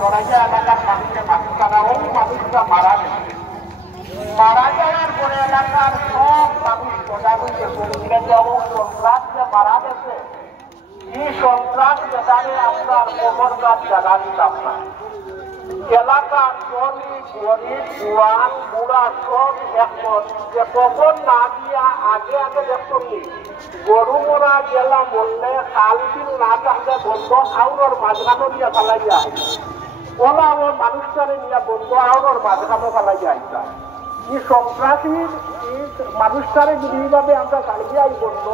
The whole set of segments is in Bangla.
জড়াইয়া এলাকার মানুষকে বাঁচি তারা ওই মানুষটা মারা গেছে। মারা যাওয়ার পরে এলাকার সব মানুষ সজাগ হইতে বলছিলেন যে সন্ত্রাস যে মারা গেছে, এই সন্ত্রাস যেটারে আপনার মোটর গাছ জায়গা দিতাম না। এলাকার শ্রমিক গরিব জোয়ান বুড়া সব একমত যে কখন না দিয়া আগে আগে দেখুন গরু মোড়া গেলা বললে খাল বিল না থাকলে বন্ধ আউর মাঝখানো নিয়ে ফেলাই যায় ওলা ওর মানুষটারে নিয়ে বন্ধ আউর মাঝখানো ফেলাই যায়। এই সন্ত্রাসীর মানুষটারে যদি এইভাবে আমরা দাঁড়িয়ে আই বন্ধ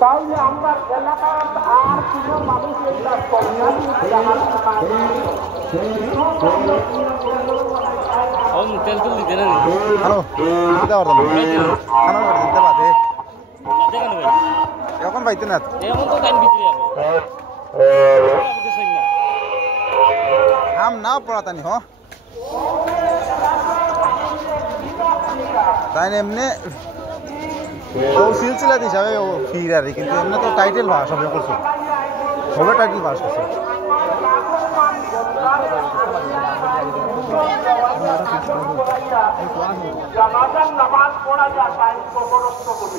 তাহলে আমরা এলাকার আর কোনো মানুষ এইটা এখন পাইতে না আম না পড়াতানি হ তাই এমনি ও সিলসিলা হিসাবে ও ফির আর কিন্তু এমনি তো টাইটেল ভাষা সবে করছো সবে টাইটেল ভাষা করছো জানাজার নামাজ পড়া যায় কবরস্থ করবে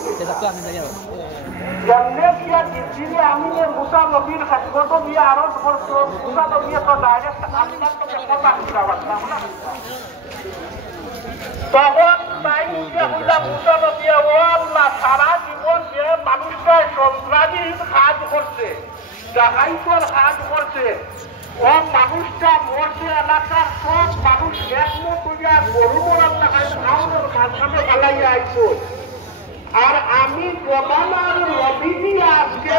জন্মে গিয়া জিদ্দিরে আমিনের মুসা নবীর খাদমত দিয়ে আরো করতো মুসা নবী তো ডাইরেক্ট আপনার তো কথা শুনা পারতাম না। তখন তাই মুসা নবী ও আল্লাহ সারা জীবন যে মানুষটা সন্ত্রাসীর কাজ করছে ডাকাইতর কাজ করছে ও মানুষটা মরছে এলাকার সব মানুষ একমত হইয়া গরু মোড়ার টাকায় খাওয়ানোর মাঝখানে ফেলাইয়া আইছো। আর আমি জমানার নবী আজকে